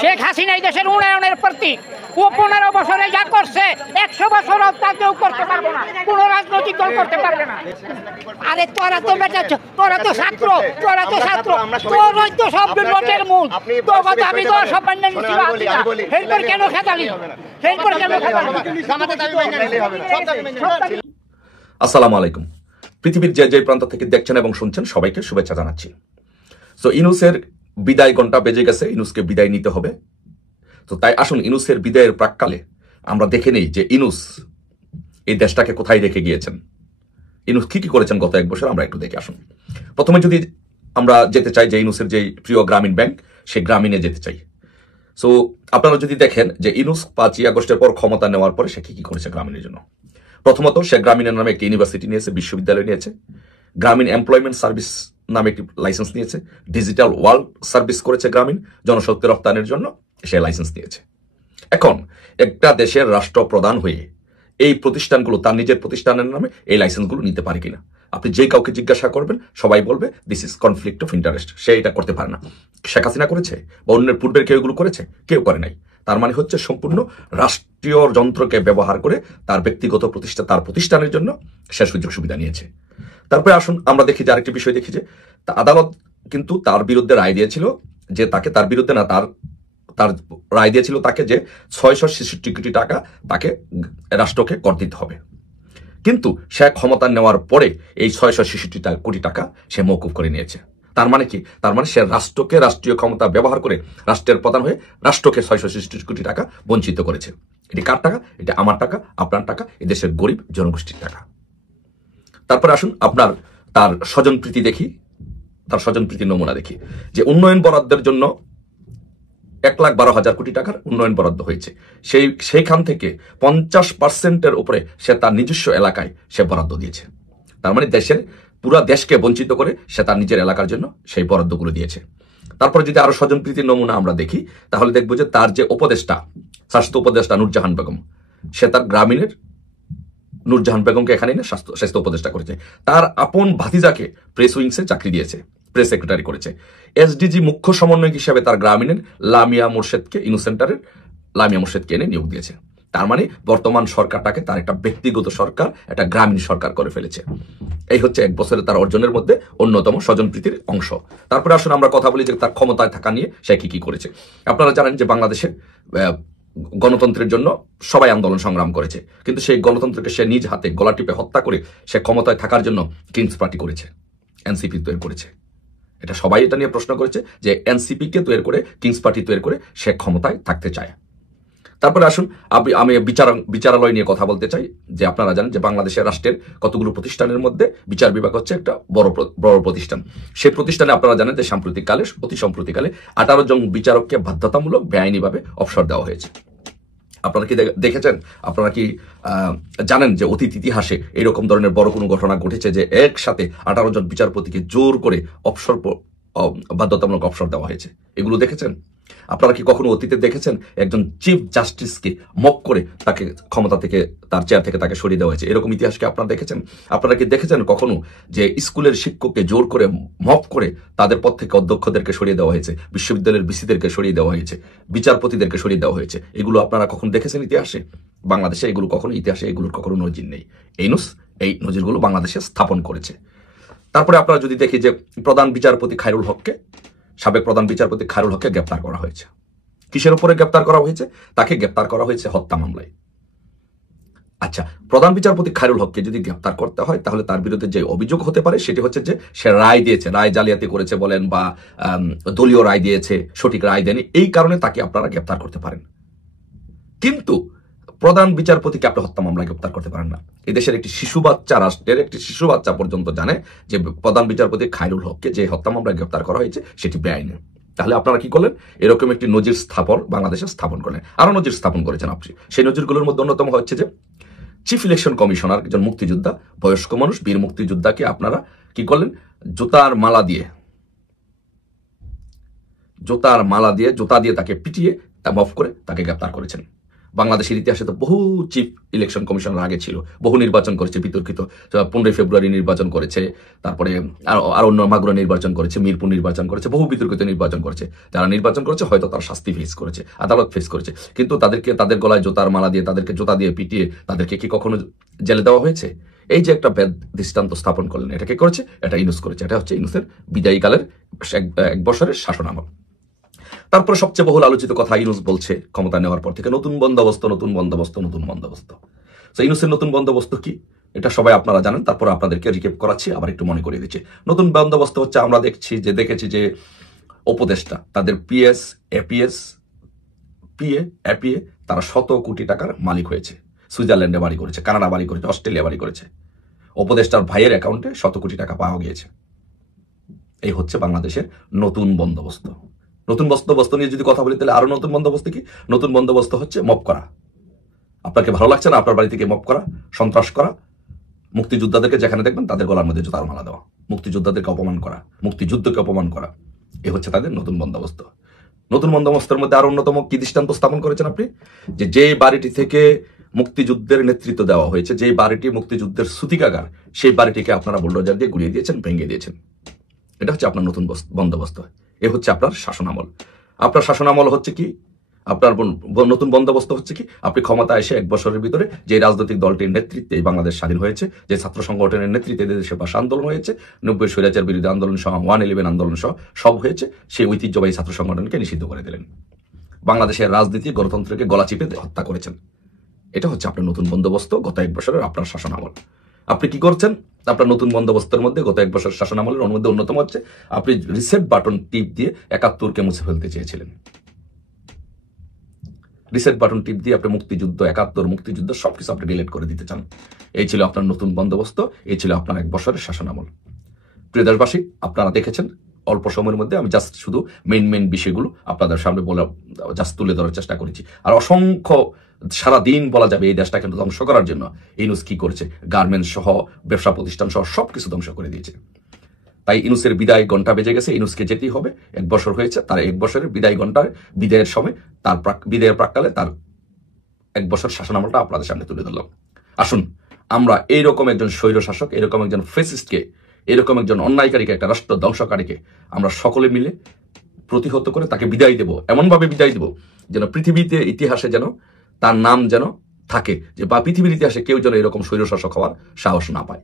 শেখ হাসিনা এই দেশের উন্নয়নের প্রতীক। ও 15 বছরে যা করছে 100 বছরও তা কেউ করতে পারবে না, কোন রাজনৈতিক দল করতে পারবে না। আরে তোরা তো বেটা, তোরা তো ছাত্র, তোরাই তো সব বিপদের মূল। তো কথা আমি তো সব মান্য নিচ্ছি, এরপর কেন খেতালি, আসসালামু আলাইকুম। পৃথিবীর যে যে প্রান্ত থেকে দেখছেন এবং শুনছেন সবাইকে শুভেচ্ছা জানাচ্ছি। সো ইনুসের বিদায় ঘন্টা বেজে গেছে, ইনুসকে বিদায় নিতে হবে। তো তাই আসুন ইনুসের বিদায়ের প্রাককালে আমরা দেখে নেই যে ইনুস এই দেশটাকে কোথায় রেখে গিয়েছেন, ইনুস কি কি করেছেন গত 1 বছর, আমরা একটু দেখে আসুন। প্রথমে যদি আমরা যেতে চাই যে ইনুসের যে প্রিয় গ্রামীণ ব্যাংক, সেই গ্রামীণে যেতে চাই। সো আপনারা যদি দেখেন যে ইনুস 5ই আগস্টের পর ক্ষমতা নেওয়ার পরে সে কি করেছে গ্রামীণের জন্য। প্রথমত সে গ্রামীণের নামে একটি ইউনিভার্সিটি নিয়েছে, বিশ্ববিদ্যালয় নিয়েছে, গ্রামীণ এমপ্লয়মেন্ট সার্ভিস নামে একটি লাইসেন্স নিয়েছে, ডিজিটাল ওয়ার্ল্ড সার্ভিস করেছে, গ্রামীণ জনশক্তি রপ্তানির জন্য সে লাইসেন্স নিয়েছে। এখন একটা দেশের রাষ্ট্রপ্রধান হয়ে এই প্রতিষ্ঠানগুলো তার নিজের প্রতিষ্ঠানের নামে এই লাইসেন্সগুলো নিতে পারে কিনা, আপনি যে কাউকে জিজ্ঞাসা করবেন সবাই বলবে this is conflict of interest. সে এটা করতে পারে না। শেখ হাসিনা করেছে বা অন্যের পূর্বের কেউ এগুলো করেছে? কেউ করে নাই। তার মানে হচ্ছে সম্পূর্ণ রাষ্ট্রীয় যন্ত্রকে ব্যবহার করে তার ব্যক্তিগত তার প্রতিষ্ঠানের জন্য সে সুযোগ সুবিধা নিয়েছে। তারপরে আসুন আমরা দেখি যে আরেকটি বিষয় দেখি যে আদালত কিন্তু তার বিরুদ্ধে রায় দিয়েছিল যে তাকে, তার বিরুদ্ধে না, তার রায় দিয়েছিল তাকে যে 666 কোটি টাকা তাকে রাষ্ট্রকে কর দিতে হবে। কিন্তু সে ক্ষমতা নেওয়ার পরে এই 666 কোটি টাকা সে মওকুফ করে নিয়েছে। তার মানে কি? তার মানে সে রাষ্ট্রকে, রাষ্ট্রীয় ক্ষমতা ব্যবহার করে রাষ্ট্রের প্রধান হয়ে রাষ্ট্রকে 666 কোটি টাকা বঞ্চিত করেছে। এটি কার টাকা? এটা আমার টাকা, আপনার টাকা, এদেশের গরিব জনগোষ্ঠীর টাকা। তারপরে আসুন তার স্বজনপ্রীতি দেখি, তার স্বজনপ্রীতির নমুনা দেখি যে উন্নয়ন বরাদ্দের জন্য 1,12,000 কোটি টাকার উন্নয়ন বরাদ্দ হয়েছে। সেইখান থেকে 50% উপরে সে তার নিজস্ব এলাকায় সে বরাদ্দ দিয়েছে। তার মানে পুরা দেশকে বঞ্চিত করে সে তার নিজের এলাকার জন্য সেই বরাদ্দগুলো দিয়েছে। তারপরে যদি আরো স্বজনপ্রীতির নমুনা আমরা দেখি তাহলে দেখবো যে তার যে উপদেষ্টা, স্বাস্থ্য উপদেষ্টা নূরজাহান বেগম, সে তার গ্রামীণের নূরজাহান বেগমকে এখানে এনে স্বাস্থ্য উপদেষ্টা করেছে। তার আপন ভাতিজাকে প্রেস উইংসে চাকরি দিয়েছে, প্রেস সেক্রেটারি করেছে। এসডিজি মুখ্য সমন্বয়ক হিসেবে তার গ্রামীণের লামিয়া মোর্শেদকে, ইনু সেন্টারের লামিয়া মোর্শেদকে এনে নিয়োগ দিয়েছে। তার মানে বর্তমান সরকারটাকে তার একটা ব্যক্তিগত সরকার, একটা গ্রামীণ সরকার করে ফেলেছে। এই হচ্ছে 1 বছরে তার অর্জনের মধ্যে অন্যতম স্বজনপ্রীতির অংশ। তারপরে আসুন আমরা কথা বলি যে তার ক্ষমতায় থাকা নিয়ে সে কি করেছে। আপনারা জানেন যে বাংলাদেশে গণতন্ত্রের জন্য সবাই আন্দোলন সংগ্রাম করেছে, কিন্তু সেই গণতন্ত্রকে সে নিজ হাতে গলা টিপে হত্যা করে সে ক্ষমতায় থাকার জন্য কিংস পার্টি করেছে, এনসিপি তৈরি করেছে। এটা সবাই এটা নিয়ে প্রশ্ন করেছে যে এনসিপি কে তৈরি করে, কিংস পার্টি তৈরি করে সে ক্ষমতায় থাকতে চায়। তারপরে আসুন আমি বিচারালয় নিয়ে কথা বলতে চাই যে আপনারা জানেন যে বাংলাদেশের রাষ্ট্রের কতগুলো প্রতিষ্ঠানের মধ্যে বিচার বিভাগ হচ্ছে একটা বড় প্রতিষ্ঠান। সেই প্রতিষ্ঠানে আপনারা জানেন যে অতি সম্প্রতিকালে 18 জন বিচারককে বাধ্যতামূলক বেআইনিভাবে অবসর দেওয়া হয়েছে। আপনারা কি দেখেছেন? আপনারা কি জানেন যে অতীত ইতিহাসে এরকম ধরনের বড় কোনো ঘটনা ঘটেছে যে একসাথে 18 জন বিচারপতিকে জোর করে বাধ্যতামূলক অবসর দেওয়া হয়েছে? এগুলো দেখেছেন? আপনারা কি কখনো অতীতে দেখেছেন একজন চিফ জাস্টিসকে মপ করে তাকে ক্ষমতা থেকে, তার চেয়ার থেকে তাকে সরিয়ে দেওয়া হয়েছে? এরকম ইতিহাসকে আপনারা দেখেছেন? আপনারা কি দেখেছেন কখনো যে স্কুলের শিক্ষককে জোর করে মপ করে তাদের পদ থেকে অধ্যক্ষদেরকে সরিয়ে দেওয়া হয়েছে, বিশ্ববিদ্যালয়ের বিসিদেরকে সরিয়ে দেওয়া হয়েছে, বিচারপতিদেরকে সরিয়ে দেওয়া হয়েছে? এগুলো আপনারা কখন দেখেছেন ইতিহাসে? বাংলাদেশে এগুলো কখনো, ইতিহাসে এগুলোর কখনো নজির নেই। এই নজিরগুলো বাংলাদেশে স্থাপন করেছে। তারপরে আপনারা যদি দেখি যে সাবেক প্রধান বিচারপতি খায়রুল হককে গ্রেপ্তার করা হয়েছে। কিসের উপরে গ্রেপ্তার করা হয়েছে? তাকে গ্রেপ্তার করা হয়েছে হত্যা মামলায়। আচ্ছা, প্রধান বিচারপতি খায়রুল হককে যদি গ্রেপ্তার করতে হয় তাহলে তার বিরুদ্ধে যে অভিযোগ হতে পারে সেটি হচ্ছে যে সে রায় দিয়েছে, রায় জালিয়াতি করেছে বলেন, বা দলীয় রায় দিয়েছে, সঠিক রায় দেয়নি, এই কারণে তাকে আপনারা গ্রেপ্তার করতে পারেন। কিন্তু প্রধান বিচারপতিকে আপনি হত্যা মামলায় গ্রেপ্তার করতে পারেন না। এদেশের একটি শিশু বাচ্চা, রাষ্ট্রের একটি শিশু বাচ্চা পর্যন্ত জানে যে প্রধান বিচারপতি খায়রুল হককে যে হত্যা মামলায় গ্রেপ্তার করা হয়েছে সেটি বেআইনি। তাহলে আপনারা কি করলেন? এরকম একটি নজির বাংলাদেশে স্থাপন করলেন। আরো নজির স্থাপন করেছেন আপনি। সেই নজিরগুলোর মধ্যে অন্যতম হচ্ছে যে চিফ ইলেকশন কমিশনার, একজন মুক্তিযোদ্ধা, বয়স্ক মানুষ, বীর মুক্তিযোদ্ধাকে আপনারা কি করলেন? জুতার মালা দিয়ে জুতা দিয়ে তাকে পিটিয়ে মফ করে তাকে গ্রেপ্তার করেছেন। বাংলাদেশের ইতিহাসে তো বহু চিফ ইলেকশন কমিশনার আগে ছিল, বহু নির্বাচন করেছে, বিতর্কিত 15 ফেব্রুয়ারি নির্বাচন করেছে, তারপরে আর অন্য মাগুরা নির্বাচন করেছে, মিরপুর নির্বাচন করেছে, বহু বিতর্কিত নির্বাচন করেছে। যারা নির্বাচন করেছে হয়তো তারা শাস্তি ফেস করেছে, আদালত ফেস করেছে, কিন্তু তাদেরকে তাদের গলায় জোতার মালা দিয়ে, তাদেরকে জোতা দিয়ে পিটিয়ে তাদেরকে কি কখনো জেলে দেওয়া হয়েছে? এই যে একটা দৃষ্টান্ত স্থাপন করলেন, এটা কে করেছে? এটা ইউনূস করেছে। এটা হচ্ছে ইউনূসের বিদায়ীকালের 1 বছরের শাসনামল। তারপরে সবচেয়ে বহুল আলোচিত কথা ইউনূস বলছে ক্ষমতা নেওয়ার পর থেকে, নতুন বন্দোবস্ত, নতুন বন্দোবস্ত, নতুন বন্দোবস্ত। তো ইউনূসের নতুন বন্দোবস্ত কি এটা সবাই আপনারা জানেন, তারপরে আপনাদেরকে রিকেপ করাচ্ছি, আবার একটু মনে করিয়ে দিচ্ছি। নতুন বন্দোবস্ত হচ্ছে, আমরা দেখেছি যে উপদেষ্টা, তাদের পিএস, এপিএস, পিএ, এপিএ, তারা 100 কোটি টাকার মালিক হয়েছে। সুইজারল্যান্ডে বাড়ি করেছে, কানাডা বাড়ি করেছে, অস্ট্রেলিয়া বাড়ি করেছে। উপদেষ্টার ভাইয়ের অ্যাকাউন্টে 100 কোটি টাকা পাওয়া গিয়েছে। এই হচ্ছে বাংলাদেশের নতুন বন্দোবস্ত। নতুন বন্দোবস্ত নিয়ে যদি কথা বলি তাহলে আরো নতুন বন্দোবস্ত কি? নতুন বন্দোবস্ত হচ্ছে মব করা। আপনাকে ভালো লাগছে না, আপনার বাড়ি থেকে মব করা, সন্ত্রাস করা, মুক্তিযোদ্ধাদেরকে যেখানে দেখবেন তাদের গলার মধ্যে জুতার মালা দেওয়া, মুক্তিযোদ্ধাদেরকে অপমান করা, মুক্তিযুদ্ধকে অপমান করা, এ হচ্ছে তাদের নতুন বন্দোবস্ত। নতুন বন্দোবস্তের মধ্যে আরো অন্যতম কি দৃষ্টান্ত স্থাপন করেছেন আপনি? যে বাড়িটি থেকে মুক্তিযুদ্ধের নেতৃত্ব দেওয়া হয়েছে, যে বাড়িটি মুক্তিযুদ্ধের সূতিকাগার, সেই বাড়িটিকে আপনারা বুলডোজার দিয়ে গুড়িয়ে দিয়েছেন, ভেঙে দিয়েছেন। এটা হচ্ছে আপনার নতুন বন্দোবস্ত। এ হচ্ছে আপনার শাসনামল। আপনার শাসনামল হচ্ছে কি? আপনার নতুন বন্দোবস্ত হচ্ছে কি? আপনি ক্ষমতা এসে 1 বছরের ভিতরে যে রাজনৈতিক দলটির নেতৃত্বে বাংলাদেশ স্বাধীন হয়েছে, যে ছাত্র সংগঠনের নেতৃত্বে দেশের ভাষা আন্দোলন হয়েছে, 90 স্বৈরাচার বিরোধী আন্দোলন সহ 111 আন্দোলন সহ সব হয়েছে, সেই ঐতিহ্যবাহী ছাত্র সংগঠনকে নিষিদ্ধ করে দিলেন। বাংলাদেশের রাজনীতি, গণতন্ত্রকে গলা চিপে হত্যা করেছেন। এটা হচ্ছে আপনার নতুন বন্দোবস্ত, গত 1 বছরের আপনার শাসনামল। আপনি কি করছেন? আপনার নতুন বন্দোবস্তের মধ্যে গত 1 বছর শাসনামলের মধ্যে অন্যতম হচ্ছে আপনি রিসেট বাটন টিপ দিয়ে 71কে মুছে ফেলতে চেয়েছিলেন। রিসেট বাটন টিপ দিয়ে আপনি মুক্তিযুদ্ধ, 71 মুক্তিযুদ্ধ সবকিছু আপনি ডিলিট করে দিতে চান। এই ছিল আপনার নতুন বন্দোবস্ত, এই ছিল আপনার 1 বছরের শাসনামল। প্রিয় দেশবাসী, আপনারা দেখেছেন অল্প সময়ের মধ্যে আমি জাস্ট শুধু মেইন বিষয়গুলো আপনাদের সামনে জাস্ট তুলে ধরার চেষ্টা করেছি। আর অসংখ্য সারাদিন বলা যাবে এই দেশটা কিন্তু ধ্বংস করার জন্য ইউনূস কি করেছে, গার্মেন্টস সহ, ব্যবসা প্রতিষ্ঠান সহ সবকিছু ধ্বংস করে দিয়েছে। তাই ইউনূসের বিদায় ঘন্টা বেজে গেছে, ইউনূসকে যেতেই হবে। 1 বছর হয়েছে, তার 1 বছরের বিদায় ঘন্টার বিদায়ের সময়, তার বিদায়ের প্রাককালে তার 1 বছর শাসনামলটা আপনাদের সামনে তুলে ধরলাম। আসুন আমরা এইরকম একজন স্বৈর শাসক, এরকম একজন ফেসিস্টকে, এরকম একজন অন্যায়কারীকে, একটা রাষ্ট্র ধ্বংসকারীকে আমরা সকলে মিলে প্রতিহত করে তাকে বিদায় দেব, এমনভাবে বিদায় দেব যেন পৃথিবীতে ইতিহাসে যেন তার নাম যেন থাকে, যে বা পৃথিবীর ইতিহাসে কেউ যেন এরকম স্বৈর শাসক হওয়ার সাহস না পায়।